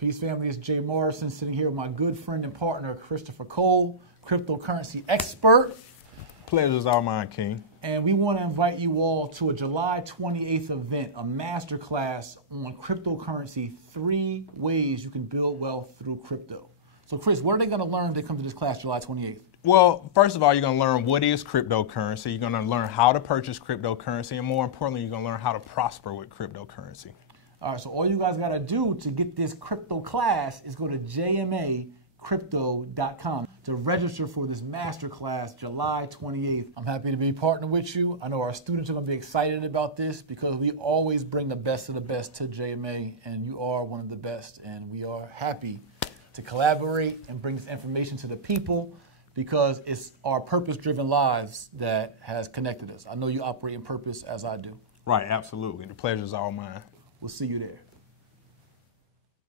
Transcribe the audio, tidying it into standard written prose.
Peace family, it's Jay Morrison sitting here with my good friend and partner, Christopher Cole, cryptocurrency expert. Pleasure's all mine, King. And we want to invite you all to a July 28th event, a masterclass on cryptocurrency, 3 ways you can build wealth through crypto. So Chris, what are they going to learn if they come to this class July 28th? Well, first of all, you're going to learn what is cryptocurrency. You're going to learn how to purchase cryptocurrency. And more importantly, you're going to learn how to prosper with cryptocurrency. All right, so all you guys got to do to get this crypto class is go to jmacrypto.com to register for this masterclass July 28th. I'm happy to be partnered with you. I know our students are going to be excited about this because we always bring the best of the best to JMA, and you are one of the best, and we are happy to collaborate and bring this information to the people because it's our purpose-driven lives that has connected us. I know you operate in purpose as I do. Right, absolutely. The pleasure's all mine. We'll see you there.